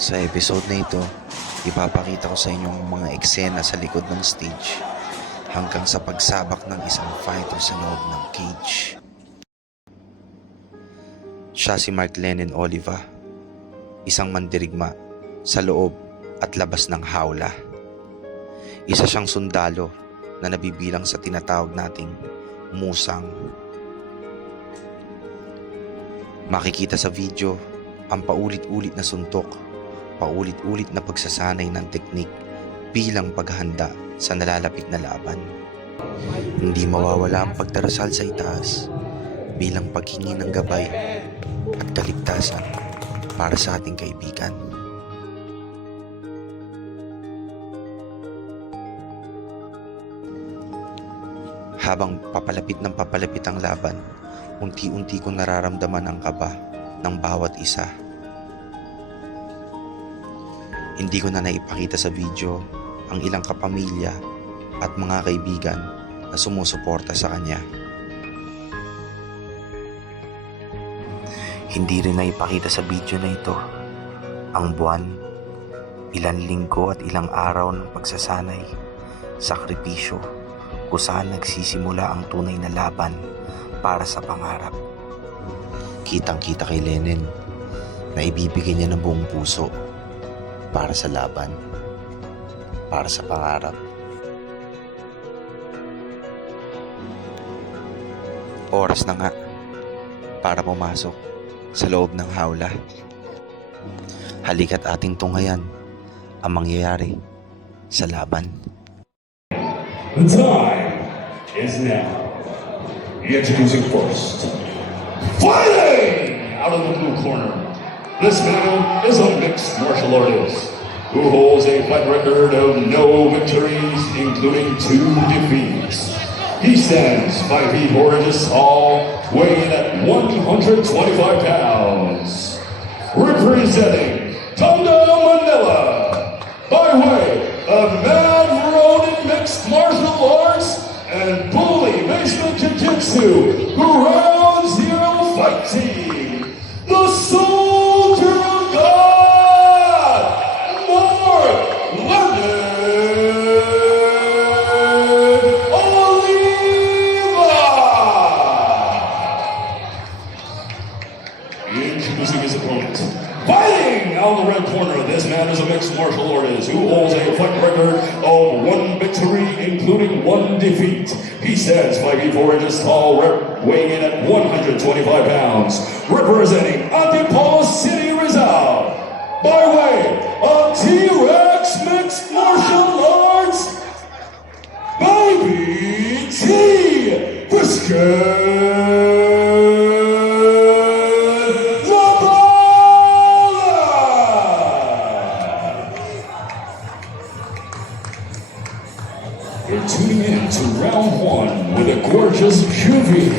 Sa episode na ito, ipapakita ko sa inyong mga eksena sa likod ng stage hanggang sa pagsabak ng isang fighter sa loob ng cage. Siya si Mark Lennon Oliva, isang mandirigma sa loob at labas ng hawla. Isa siyang sundalo na nabibilang sa tinatawag nating musang. Makikita sa video ang paulit-ulit na suntok, paulit-ulit na pagsasanay ng teknik bilang paghahanda sa nalalapit na laban. Hindi mawawala ang pagdarasal sa itaas bilang paghingi ng gabay at kaligtasan para sa ating kaibigan. Habang papalapit ang laban, unti-unti kong nararamdaman ang kaba ng bawat isa. Hindi ko na naipakita sa video ang ilang kapamilya at mga kaibigan na sumusuporta sa kanya. Hindi rin naipakita sa video na ito ang buwan, ilang linggo at ilang araw ng pagsasanay, sakripisyo, kung saan nagsisimula ang tunay na laban para sa pangarap. Kitang-kita kay Lennon na ibibigay niya ng buong puso para sa laban, para sa pangarap. Oras na nga para pumasok sa loob ng hawla. Halika't ating tunghayan ang mangyayari sa laban. The time is now. Introducing first, fighting out of the blue corner. This man is a mixed martial artist who holds a fight record of no victories, including 2 defeats. He stands 5 feet 4 inches tall, weighing at 125 pounds. Representing Tondo Manila, by way of Mad Ronin Mixed Martial Arts and Bully Basement Jiu-Jitsu, Ground Zero Fight Team, the Soldier of God, Mark Lennon Oliva. Introducing his opponent. Fighting out of the red corner, this man is a mixed martial artist who holds a fight record of 1 victory, including 1 defeat. He stands 5 feet 4 inches tall, weighing in at 125 pounds. Representing Antipolo City, Rizal, by way of T-Rex Mixed Martial Arts, Baby T. Brisket. You're tuning in to round 1 with a gorgeous QV.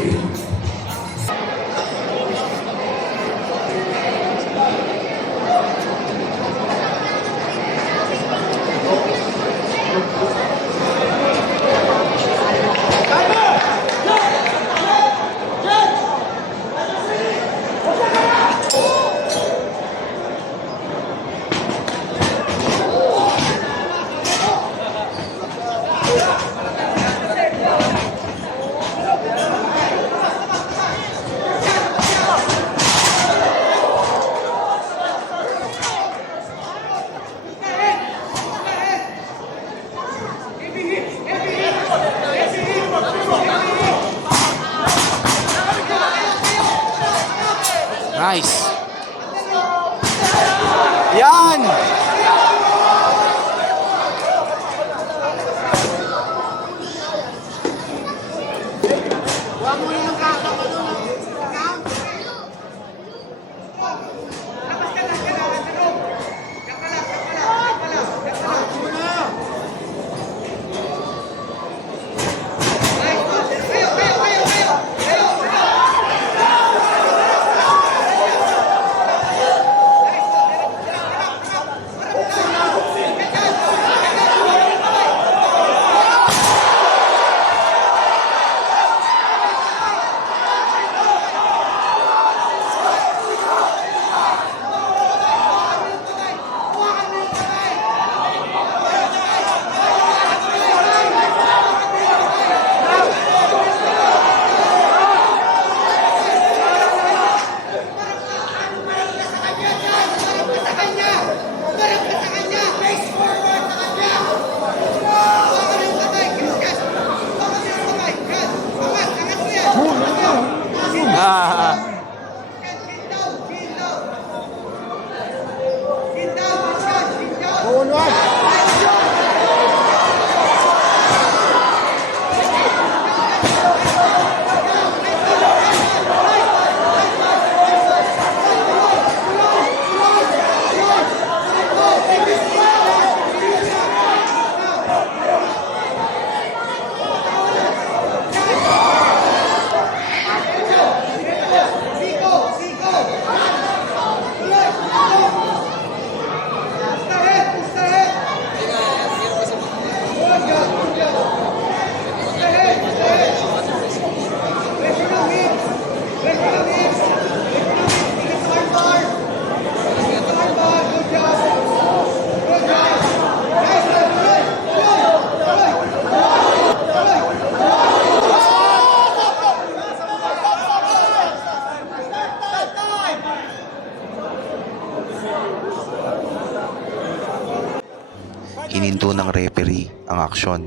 Hininto ng referee ang aksyon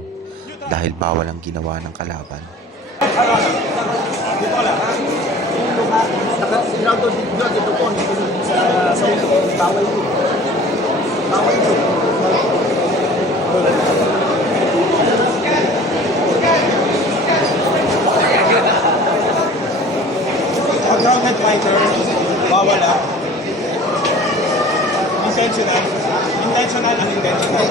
dahil bawal ang ginawa ng kalaban. Pag grounded fighter, bawal ah. Intentional. Intentional, unintentional.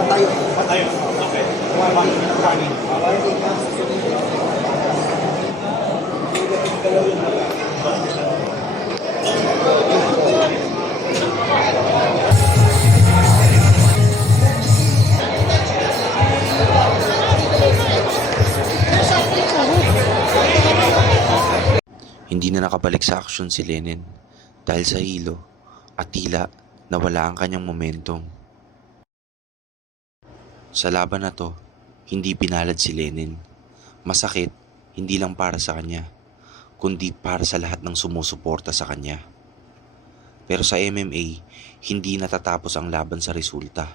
Patayo. Patayo. Okay. Bawal. Running. Hindi na nakabalik sa aksyon si Lenin dahil sa hilo at tila nawala ang kanyang momentum. Sa laban na to, hindi pinalad si Lenin. Masakit, hindi lang para sa kanya, kundi para sa lahat ng sumusuporta sa kanya. Pero sa MMA, hindi natatapos ang laban sa resulta.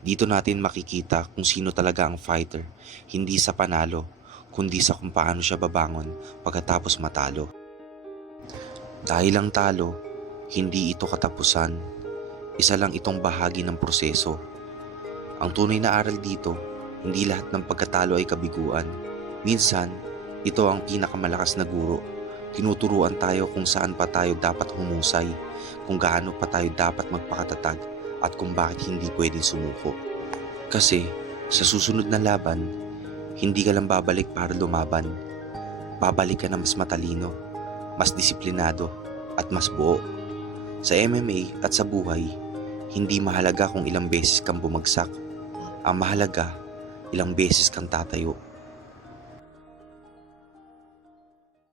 Dito natin makikita kung sino talaga ang fighter, hindi sa panalo, kundi sa kung paano siya babangon pagkatapos matalo. Dahil ang talo, hindi ito katapusan. Isa lang itong bahagi ng proseso. Ang tunay na aral dito, hindi lahat ng pagkatalo ay kabiguan. Minsan, ito ang pinakamalakas na guro. Tinuturuan tayo kung saan pa tayo dapat humusay, kung gaano pa tayo dapat magpakatatag, at kung bakit hindi pwedeng sumuko. Kasi, sa susunod na laban, hindi ka lang babalik para lumaban. Babalik ka na mas matalino, mas disiplinado, at mas buo. Sa MMA at sa buhay, hindi mahalaga kung ilang beses kang bumagsak. Ang mahalaga, ilang beses kang tatayo.